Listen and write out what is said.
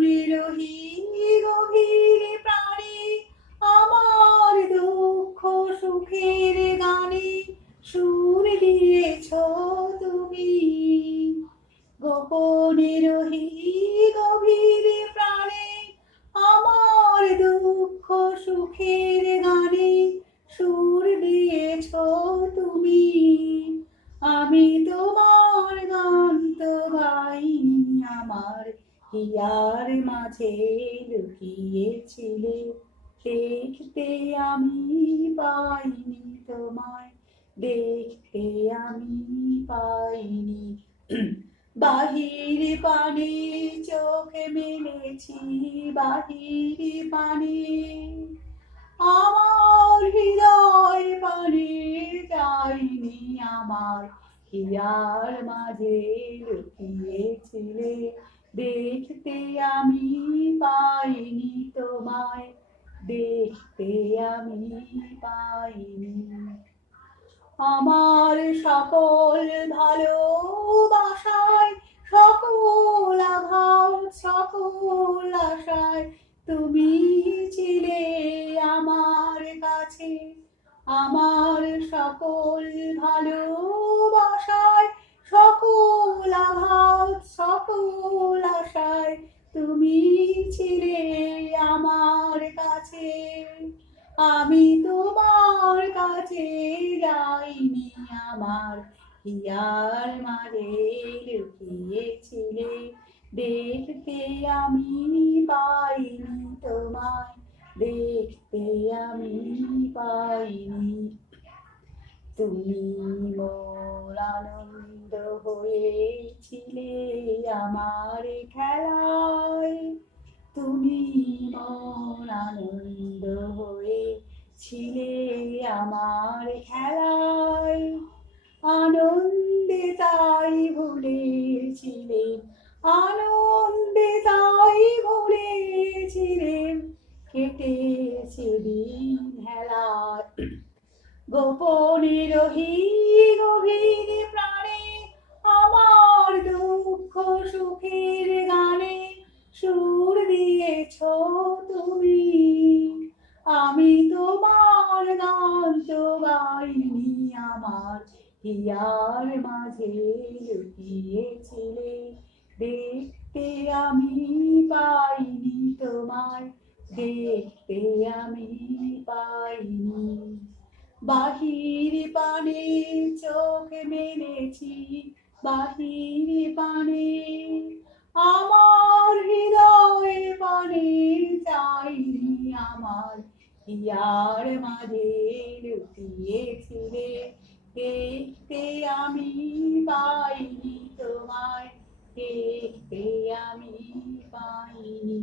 নিরোহী গভীর প্রাণে আমার দুঃখ সুখের গানে সুর দিয়েছ তুমি। গোপনের গভীর প্রাণে আমার দুঃখ সুখের গানে সুর দিয়েছ তুমি। আমি তোমার গান তো গাইনি, আমার হিয়ার মাঝে লুকিয়েছিলে, দেখতে আমি পাইনি তোমায়, দেখতে আমি পাইনি। বাহির পানে চোখ মেলেছি, বাহির পানে আমার হৃদয় পানে যাইনি, আমার হিয়ার মাঝে লুকিয়েছিলে, দেখতে আমি পাইনি তোমায়, দেখতে আমি পাইনি। আমার সকল ভালোবাসায়, সকল আঘাত, সকল আশায় তুমি ছিলে আমার কাছে। আমার সকল ভালোবাসায়, সকল আঘাত, সকল আশায় তুমি ছিলে আমার কাছে। আমি তোমার কাছে যাইনি, আমার হিয়ার মাঝে লুকিয়েছিলে, দেখতে আমি পাইনি তোমায়, দেখতে আমি পাইনি। তুমি মোর আনন্দ হয়েছিলে আমার খেলায়, তুমি মোর আনন্দ হয়েছিলে আমার খেলায়। আনন্দে তাই ভুলেছিলে, আনন্দে তাই ভুলেছিলে, কেটেছে দিন হেলায়। গোপনের গভীর প্রাণে আমার দুঃখ সুখের গানে সুর দিয়েছ তুমি। আমি তোমার গান তো গাইনি, আমার হিয়ার মাঝে লুকিয়েছিলে, দেখতে আমি পাইনি তোমায়, দেখতে আমি পাইনি। বাহির পানে চোখ মেলেছি, বাহির পানে আমার হৃদয় পানে চাইনি, আমার হিয়ার মাঝে লুকিয়েছিলে, দেখতে আমি পাইনি তোমায়, দেখতে আমি পাইনি।